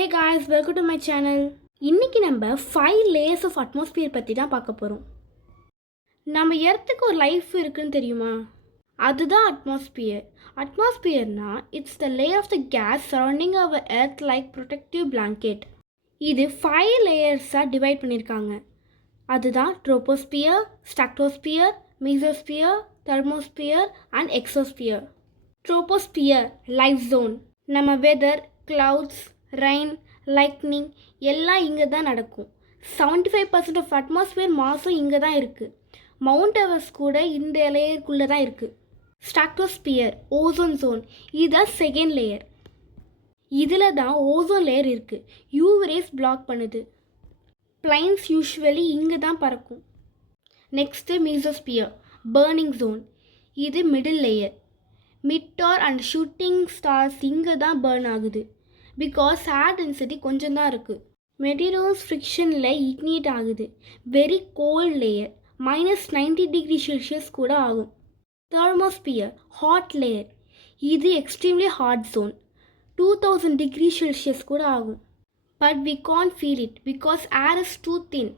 Hey guys, welcome to my channel. இன்னைக்கு நம்ம 5 layers of atmosphere பற்றி தான் பார்க்க போகிறோம். நம்ம எர்த்துக்கு ஒரு லைஃப் இருக்குன்னு தெரியுமா? அதுதான் அட்மாஸ்பியர். அட்மாஸ்பியர்னா it's the layer of the gas surrounding our earth like protective blanket. இது 5 லேயர்ஸாக டிவைட் பண்ணியிருக்காங்க. அதுதான் troposphere, stratosphere, mesosphere, thermosphere and exosphere. Troposphere life zone. நம்ம வெதர், கிளவுட்ஸ், ரெயின், லைட்னிங் எல்லாம் இங்கே தான் நடக்கும். 75% ஆஃப் அட்மாஸ்பியர் மாசும் இங்கே தான் இருக்குது. மவுண்ட் எவரெஸ்ட் கூட இந்த லேயருக்குள்ளே தான் இருக்குது. ஸ்ட்ராட்டோஸ்பியர் ஓசோன் ஜோன், இதுதான் செகண்ட் லேயர். இதில் தான் ஓசோன் லேயர் இருக்குது. யூவி ரேஸ் பிளாக் பண்ணுது. பிளைன்ஸ் யூஸ்வலி இங்கே தான் பறக்கும். நெக்ஸ்ட்டு மீசோஸ்பியர் பர்னிங் ஜோன், இது middle layer. Meteor and shooting stars இங்கே தான் பர்ன் ஆகுது. பிகாஸ் ஏர் டென்சிட்டி கொஞ்சம் தான் இருக்குது. மெட்டீரியல்ஸ் ஃப்ரிக்ஷனில் இக்னியேட் ஆகுது. Very cold layer, -90 degree Celsius கூட ஆகும். தெர்மோஸ்பியர் ஹாட் லேயர், இது extremely hot zone. 2000 degree Celsius கூட ஆகும். But we can't feel it because air is too thin.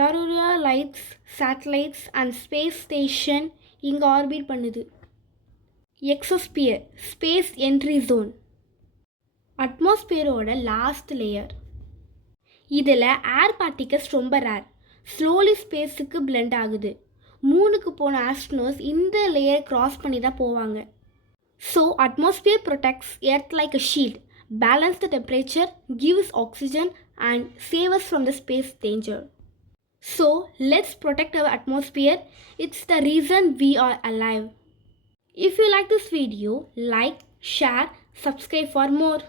யாரோட lights, satellites and space station இங்கே ஆர்பிட் பண்ணுது. எக்ஸோஸ்பியர் ஸ்பேஸ் என்ட்ரி ஜோன், அட்மாஸ்பியரோட last layer. இதில் ஏர் பார்ட்டிகல்ஸ் ரொம்ப rare, slowly ஸ்பேஸுக்கு blend ஆகுது. மூணுக்கு போன ஆஸ்ட்ரோனட்ஸ் இந்த லேயர் கிராஸ் பண்ணி தான் போவாங்க. So atmosphere protects earth like a shield, balance the temperature, gives oxygen and save us from the space danger. So let's protect our atmosphere. It's the reason we are alive. If you like this video, like, share, subscribe for more.